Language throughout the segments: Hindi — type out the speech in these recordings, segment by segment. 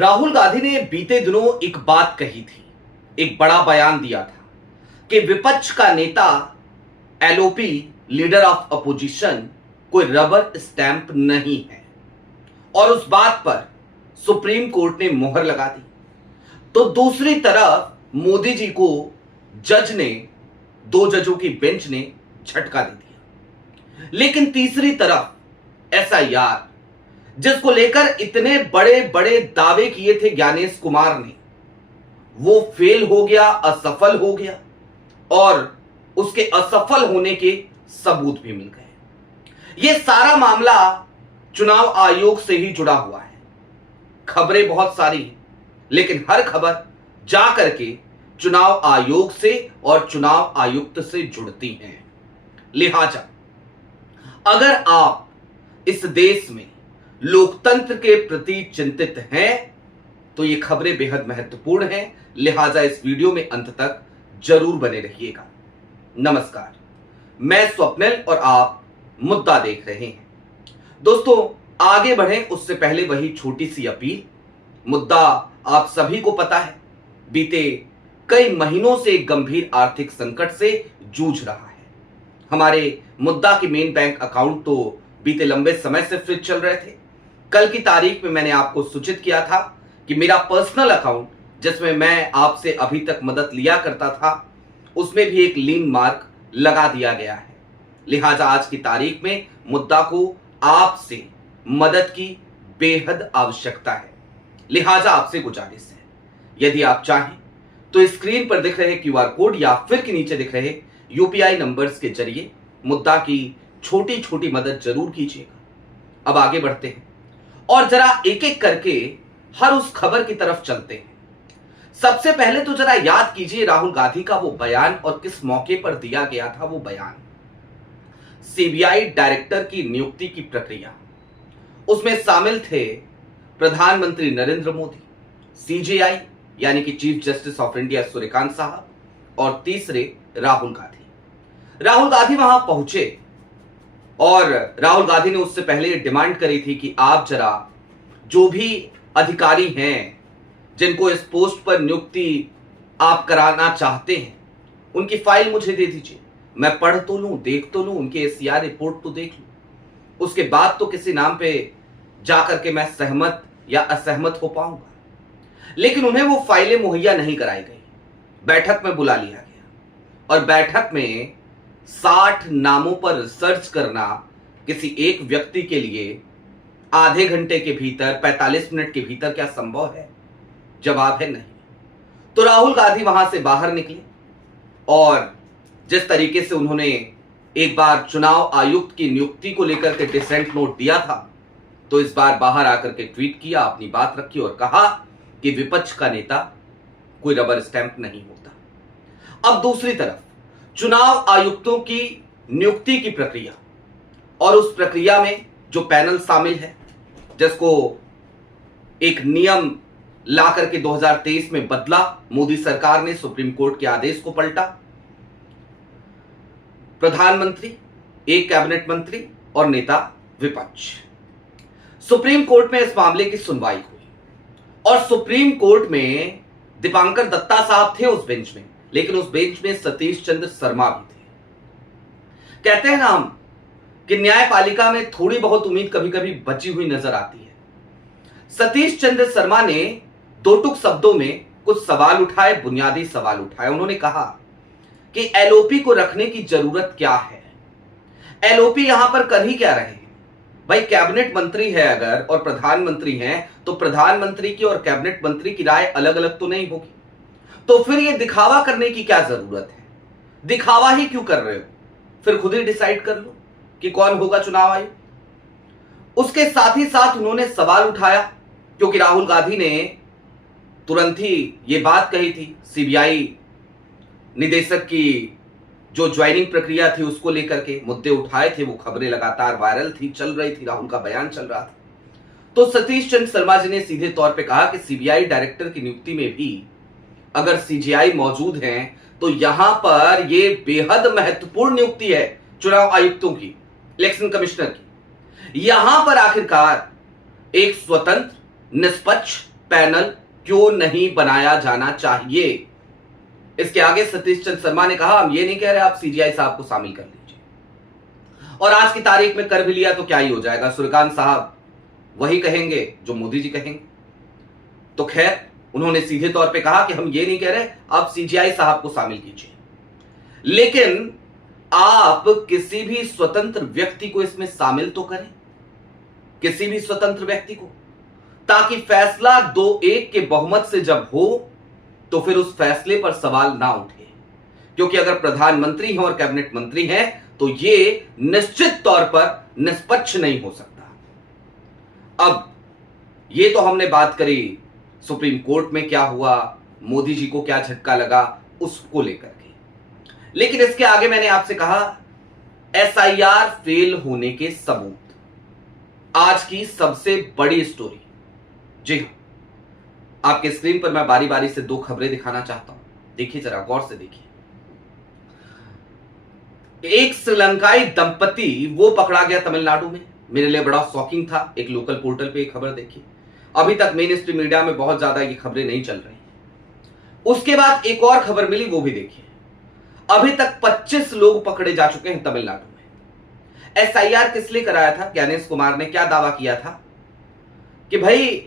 राहुल गांधी ने बीते दिनों एक बात कही थी, एक बड़ा बयान दिया था कि विपक्ष का नेता एलओपी लीडर ऑफ अपोजिशन कोई रबर स्टैंप नहीं है और उस बात पर सुप्रीम कोर्ट ने मोहर लगा दी। तो दूसरी तरफ मोदी जी को दो जजों की बेंच ने झटका दे दिया। लेकिन तीसरी तरफ एसआईआर, जिसको लेकर इतने बड़े बड़े दावे किए थे ज्ञानेश कुमार ने, वो फेल हो गया, असफल हो गया और उसके असफल होने के सबूत भी मिल गए। यह सारा मामला चुनाव आयोग से ही जुड़ा हुआ है। खबरें बहुत सारी हैं, लेकिन हर खबर जाकर के चुनाव आयोग से और चुनाव आयुक्त से जुड़ती हैं। लिहाजा अगर आप इस देश में लोकतंत्र के प्रति चिंतित हैं तो ये खबरें बेहद महत्वपूर्ण हैं। लिहाजा इस वीडियो में अंत तक जरूर बने रहिएगा। नमस्कार, मैं स्वप्निल और आप मुद्दा देख रहे हैं। दोस्तों, आगे बढ़ें उससे पहले वही छोटी सी अपील। मुद्दा आप सभी को पता है, बीते कई महीनों से एक गंभीर आर्थिक संकट से जूझ रहा है। हमारे मुद्दा के मेन बैंक अकाउंट तो बीते लंबे समय से फ्रीज चल रहे थे। कल की तारीख में मैंने आपको सूचित किया था कि मेरा पर्सनल अकाउंट, जिसमें मैं आपसे अभी तक मदद लिया करता था, उसमें भी एक लीन मार्क लगा दिया गया है। लिहाजा आज की तारीख में मुद्दा को आपसे मदद की बेहद आवश्यकता है। लिहाजा आपसे गुजारिश है, यदि आप चाहें तो स्क्रीन पर दिख रहे क्यूआर कोड या फिर के नीचे दिख रहे यूपीआई नंबर्स के जरिए मुद्दा की छोटी छोटी मदद जरूर कीजिएगा। अब आगे बढ़ते हैं और जरा एक एक करके हर उस खबर की तरफ चलते हैं। सबसे पहले तो जरा याद कीजिए राहुल गांधी का वो बयान और किस मौके पर दिया गया था वो बयान। सीबीआई डायरेक्टर की नियुक्ति की प्रक्रिया, उसमें शामिल थे प्रधानमंत्री नरेंद्र मोदी, सीजेआई यानी कि chief justice of India Suryakant साहब और तीसरे राहुल गांधी। राहुल गांधी वहां पहुंचे और राहुल गांधी ने उससे पहले ये डिमांड करी थी कि आप जरा जो भी अधिकारी हैं जिनको इस पोस्ट पर नियुक्ति आप कराना चाहते हैं, उनकी फाइल मुझे दे दीजिए। मैं पढ़ तो लूं, देख तो लूं, उनके एससीआर रिपोर्ट तो देख लूं, उसके बाद तो किसी नाम पे जाकर के मैं सहमत या असहमत हो पाऊंगा। लेकिन उन्हें वो फाइलें मुहैया नहीं कराई गई। बैठक में बुला लिया गया और बैठक में 60 नामों पर रिसर्च करना किसी एक व्यक्ति के लिए आधे घंटे के भीतर, 45 मिनट के भीतर क्या संभव है? जवाब है नहीं। तो राहुल गांधी वहां से बाहर निकले और जिस तरीके से उन्होंने एक बार चुनाव आयुक्त की नियुक्ति को लेकर के डिसेंट नोट दिया था, तो इस बार बाहर आकर के ट्वीट किया, अपनी बात रखी और कहा कि विपक्ष का नेता कोई रबर स्टैंप नहीं होता। अब दूसरी तरफ चुनाव आयुक्तों की नियुक्ति की प्रक्रिया और उस प्रक्रिया में जो पैनल शामिल है, जिसको एक नियम ला करके 2023 में बदला मोदी सरकार ने, सुप्रीम कोर्ट के आदेश को पलटा। प्रधानमंत्री, एक कैबिनेट मंत्री और नेता विपक्ष। सुप्रीम कोर्ट में इस मामले की सुनवाई हुई और सुप्रीम कोर्ट में दीपांकर दत्ता साहब थे उस बेंच में, लेकिन उस बेंच में सतीश चंद्र शर्मा भी थे। कहते हैं ना हम कि न्यायपालिका में थोड़ी बहुत उम्मीद कभी कभी बची हुई नजर आती है। सतीश चंद्र शर्मा ने दो टुक शब्दों में कुछ सवाल उठाए, बुनियादी सवाल उठाए। उन्होंने कहा कि एलओपी को रखने की जरूरत क्या है? एलओपी यहां पर कर ही क्या रहे हैं? भाई, कैबिनेट मंत्री है अगर और प्रधानमंत्री हैं तो प्रधानमंत्री की और कैबिनेट मंत्री की राय अलग अलग तो नहीं होगी। तो फिर ये दिखावा करने की क्या जरूरत है? दिखावा ही क्यों कर रहे हो? फिर खुद ही डिसाइड कर लो कि कौन होगा चुनाव आयुक्त। उसके साथ ही साथ उन्होंने सवाल उठाया, क्योंकि राहुल गांधी ने तुरंत ही ये बात कही थी, सीबीआई निदेशक की जो ज्वाइनिंग प्रक्रिया थी उसको लेकर के मुद्दे उठाए थे। वो खबरें लगातार वायरल थी, चल रही थी, राहुल का बयान चल रहा था। तो सतीश चंद्र शर्मा जी ने सीधे तौर पे कहा कि सीबीआई डायरेक्टर की नियुक्ति में भी अगर सीजेआई मौजूद हैं तो यहां पर यह बेहद महत्वपूर्ण नियुक्ति है चुनाव आयुक्तों की, इलेक्शन कमिश्नर की। यहां पर आखिरकार एक स्वतंत्र, निष्पक्ष पैनल क्यों नहीं बनाया जाना चाहिए। इसके आगे सतीश चंद्र शर्मा ने कहा, हम ये नहीं कह रहे आप सीजीआई साहब को शामिल कर लीजिए, और आज की तारीख में कर भी लिया तो क्या ही हो जाएगा, सूर्यकांत साहब वही कहेंगे जो मोदी जी कहेंगे। तो खैर, उन्होंने सीधे तौर पे कहा कि हम ये नहीं कह रहे आप सीजीआई साहब को शामिल कीजिए, लेकिन आप किसी भी स्वतंत्र व्यक्ति को इसमें शामिल तो करें, किसी भी स्वतंत्र व्यक्ति को, ताकि फैसला 2-1 के बहुमत से जब हो तो फिर उस फैसले पर सवाल ना उठे। क्योंकि अगर प्रधानमंत्री हैं और कैबिनेट मंत्री हैं तो ये निश्चित तौर पर निष्पक्ष नहीं हो सकता। अब ये तो हमने बात करी सुप्रीम कोर्ट में क्या हुआ, मोदी जी को क्या झटका लगा, उसको लेकर के। लेकिन इसके आगे मैंने आपसे कहा एसआईआर फेल होने के सबूत, आज की सबसे बड़ी स्टोरी। जी हां, आपके स्क्रीन पर मैं बारी बारी से 2 खबरें दिखाना चाहता हूं, देखिए जरा गौर से देखिए। एक श्रीलंकाई दंपति वो पकड़ा गया तमिलनाडु में, मेरे लिए बड़ा शॉकिंग था। एक लोकल पोर्टल पे एक खबर देखी, अभी तक मेन स्ट्रीम मीडिया में बहुत ज्यादा ये खबरें नहीं चल रही। उसके बाद एक और खबर मिली, वो भी देखिए। अभी तक 25 लोग पकड़े जा चुके हैं तमिलनाडु में। एसआईआर किस लिए कराया था? ज्ञानेश कुमार ने क्या दावा किया था कि भाई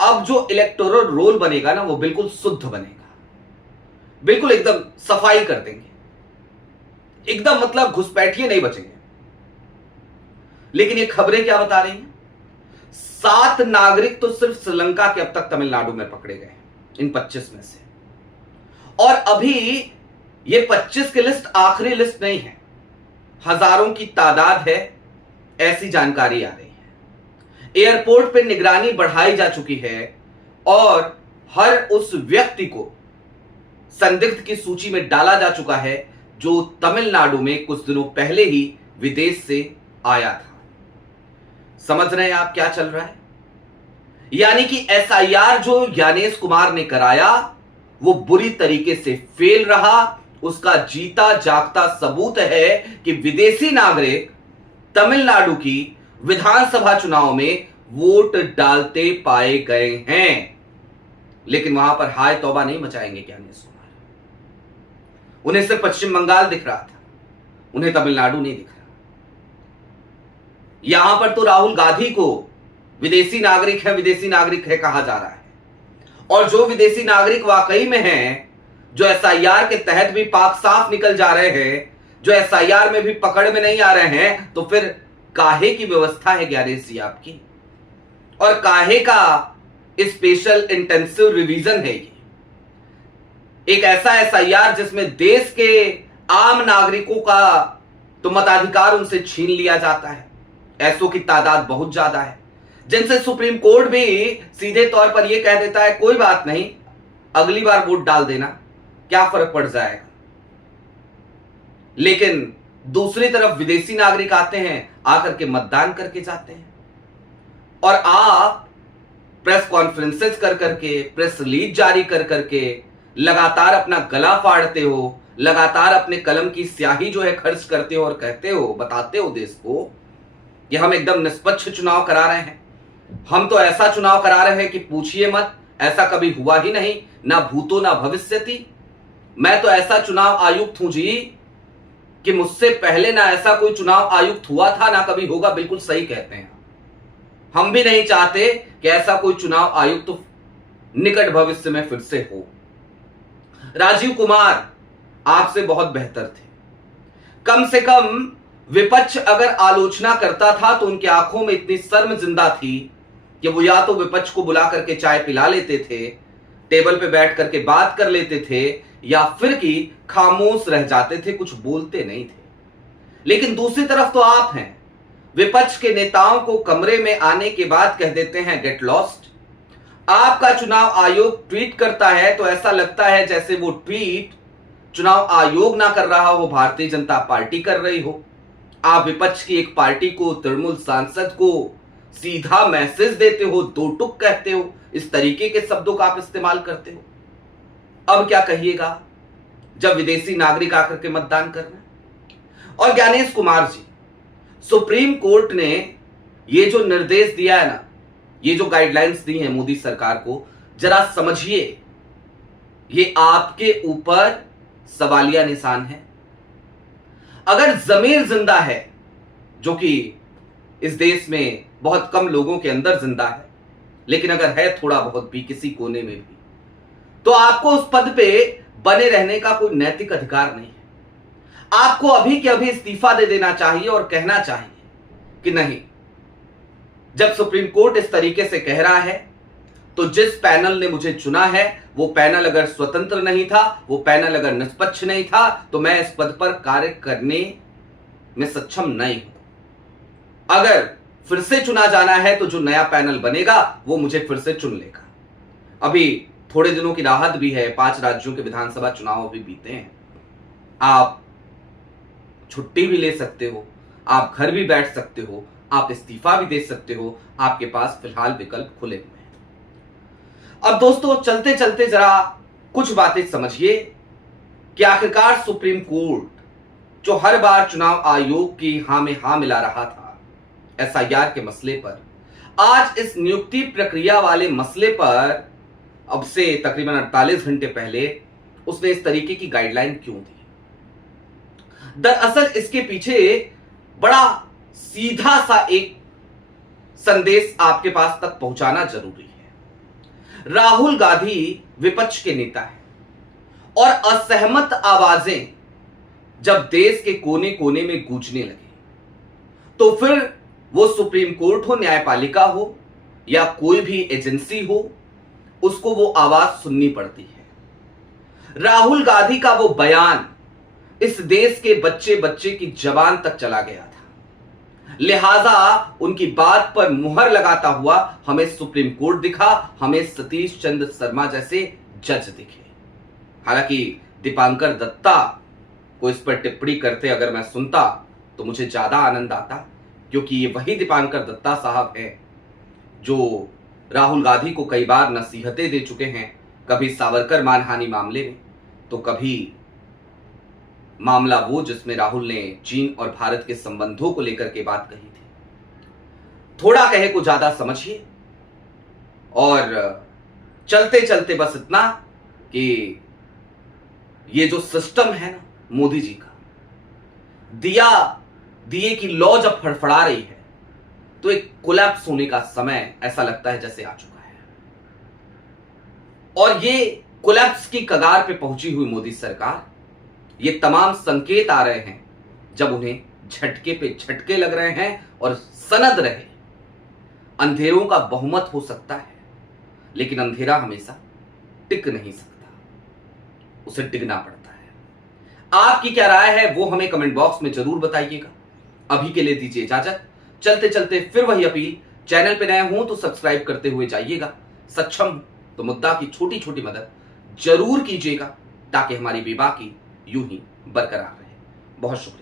अब जो इलेक्टोरल रोल बनेगा ना वो बिल्कुल शुद्ध बनेगा, बिल्कुल एकदम सफाई कर देंगे, एकदम मतलब घुसपैठिए नहीं बचेंगे। लेकिन ये खबरें क्या बता रही हैं? 7 नागरिक तो सिर्फ श्रीलंका के अब तक तमिलनाडु में पकड़े गए हैं इन 25 में से, और अभी ये 25 की लिस्ट आखिरी लिस्ट नहीं है, हजारों की तादाद है, ऐसी जानकारी आ रही है। एयरपोर्ट पे निगरानी बढ़ाई जा चुकी है और हर उस व्यक्ति को संदिग्ध की सूची में डाला जा चुका है जो तमिलनाडु में कुछ दिनों पहले ही विदेश से आया था। समझ रहे हैं आप क्या चल रहा है? यानी कि एसआईआर जो ज्ञानेश कुमार ने कराया वो बुरी तरीके से फेल रहा। उसका जीता जागता सबूत है कि विदेशी नागरिक तमिलनाडु की विधानसभा चुनाव में वोट डालते पाए गए हैं, लेकिन वहां पर हाय तौबा नहीं मचाएंगे ज्ञानेश कुमार। उन्हें सिर्फ पश्चिम बंगाल दिख रहा था, उन्हें तमिलनाडु नहीं दिख रहा। यहां पर तो राहुल गांधी को विदेशी नागरिक है कहा जा रहा है, और जो विदेशी नागरिक वाकई में हैं, जो एसआईआर के तहत भी पाक साफ निकल जा रहे हैं, जो एसआईआर में भी पकड़ में नहीं आ रहे हैं, तो फिर काहे की व्यवस्था है ज्ञानेश जी आपकी, और काहे का स्पेशल इंटेंसिव रिवीजन है ये? एक ऐसा एसआईआर जिसमें देश के आम नागरिकों का तो मताधिकार उनसे छीन लिया जाता है। ऐसों की तादाद बहुत ज्यादा है, जिनसे सुप्रीम कोर्ट भी सीधे तौर पर यह कह देता है कोई बात नहीं, अगली बार वोट डाल देना, क्या फर्क पड़ जाएगा। लेकिन दूसरी तरफ विदेशी नागरिक आते हैं, आकर के मतदान करके जाते हैं, और आप प्रेस कॉन्फ्रेंसेस कर करके, प्रेस रिलीज जारी कर करके लगातार अपना गला फाड़ते हो, लगातार अपने कलम की स्याही जो है खर्च करते हो और कहते हो, बताते हो देश को कि हम एकदम निष्पक्ष चुनाव करा रहे हैं, हम तो ऐसा चुनाव करा रहे हैं कि पूछिए मत, ऐसा कभी हुआ ही नहीं, ना भूतो ना भविष्यति। मैं तो ऐसा चुनाव आयुक्त हूं जी कि मुझसे पहले ना ऐसा कोई चुनाव आयुक्त हुआ था, ना कभी होगा। बिल्कुल सही कहते हैं, हम भी नहीं चाहते कि ऐसा कोई चुनाव आयुक्त निकट भविष्य में फिर से हो। राजीव कुमार आपसे बहुत बेहतर थे, कम से कम विपक्ष अगर आलोचना करता था तो उनकी आंखों में इतनी शर्म जिंदा थी कि वो या तो विपक्ष को बुला करके चाय पिला लेते थे, टेबल पे बैठ करके बात कर लेते थे, या फिर कि खामोश रह जाते थे, कुछ बोलते नहीं थे। लेकिन दूसरी तरफ तो आप हैं, विपक्ष के नेताओं को कमरे में आने के बाद कह देते हैं गेट लॉस्ट। आपका चुनाव आयोग ट्वीट करता है तो ऐसा लगता है जैसे वो ट्वीट चुनाव आयोग ना कर रहा हो, भारतीय जनता पार्टी कर रही हो। आप विपक्ष की एक पार्टी को, तृणमूल सांसद को सीधा मैसेज देते हो, 2 टुक कहते हो, इस तरीके के शब्दों का आप इस्तेमाल करते हो। अब क्या कहिएगा जब विदेशी नागरिक आकर के मतदान करना। और ज्ञानेश कुमार जी, सुप्रीम कोर्ट ने ये जो निर्देश दिया है ना ये जो गाइडलाइंस दी हैं मोदी सरकार को, जरा समझिए, ये आपके ऊपर सवालिया निशान है। अगर जमीर जिंदा है, जो कि इस देश में बहुत कम लोगों के अंदर जिंदा है, लेकिन अगर है थोड़ा बहुत भी किसी कोने में भी, तो आपको उस पद पे बने रहने का कोई नैतिक अधिकार नहीं है। आपको अभी के अभी इस्तीफा दे देना चाहिए और कहना चाहिए कि नहीं, जब सुप्रीम कोर्ट इस तरीके से कह रहा है, तो जिस पैनल ने मुझे चुना है वो पैनल अगर स्वतंत्र नहीं था, वो पैनल अगर निष्पक्ष नहीं था, तो मैं इस पद पर कार्य करने में सक्षम नहीं हूं। अगर फिर से चुना जाना है तो जो नया पैनल बनेगा वो मुझे फिर से चुन लेगा। अभी थोड़े दिनों की राहत भी है, 5 राज्यों के विधानसभा चुनाव भी बीते हैं। आप छुट्टी भी ले सकते हो, आप घर भी बैठ सकते हो, आप इस्तीफा भी दे सकते हो, आपके पास फिलहाल विकल्प खुले हुए हैं। अब दोस्तों, चलते चलते जरा कुछ बातें समझिए कि आखिरकार सुप्रीम कोर्ट जो हर बार चुनाव आयोग की हां में हां मिला रहा था एसआईआर के मसले पर, आज इस नियुक्ति प्रक्रिया वाले मसले पर अब से तकरीबन 48 घंटे पहले उसने इस तरीके की गाइडलाइन क्यों दी। दरअसल इसके पीछे बड़ा सीधा सा एक संदेश आपके पास तक पहुंचाना जरूरी है। राहुल गांधी विपक्ष के नेता हैं और असहमत आवाजें जब देश के कोने कोने में गूंजने लगे, तो फिर वो सुप्रीम कोर्ट हो, न्यायपालिका हो या कोई भी एजेंसी हो, उसको वो आवाज सुननी पड़ती है। राहुल गांधी का वो बयान इस देश के बच्चे बच्चे की जबान तक चला गया था, लिहाजा उनकी बात पर मुहर लगाता हुआ हमें सुप्रीम कोर्ट दिखा, हमें सतीश चंद्र शर्मा जैसे जज दिखे। हालांकि दीपांकर दत्ता को इस पर टिप्पणी करते अगर मैं सुनता तो मुझे ज्यादा आनंद आता, क्योंकि ये वही दीपांकर दत्ता साहब हैं जो राहुल गांधी को कई बार नसीहतें दे चुके हैं, कभी सावरकर मानहानि मामले में, तो कभी मामला वो जिसमें राहुल ने चीन और भारत के संबंधों को लेकर के बात कही थी। थोड़ा कहे को ज्यादा समझिए। और चलते चलते बस इतना कि ये जो सिस्टम है ना मोदी जी का, दिए की लौ जब फड़फड़ा रही है तो एक कोलैप्स होने का समय ऐसा लगता है जैसे आ चुका है। और ये कोलैप्स की कगार पे पहुंची हुई मोदी सरकार, ये तमाम संकेत आ रहे हैं जब उन्हें झटके पे झटके लग रहे हैं और सनद रहे। अंधेरों का बहुमत हो सकता है, लेकिन अंधेरा हमेशा टिक नहीं सकता, उसे डिगना पड़ता है। आपकी क्या राय है वो हमें कमेंट बॉक्स में जरूर बताइएगा। अभी के लिए दीजिए इजाजत। चलते चलते फिर वही अपील, चैनल पे नए हो तो सब्सक्राइब करते हुए जाइएगा, सक्षम तो मुद्दा की छोटी छोटी मदद जरूर कीजिएगा, ताकि हमारी बेबाकी यूं ही बरकरार रहे। बहुत शुक्रिया।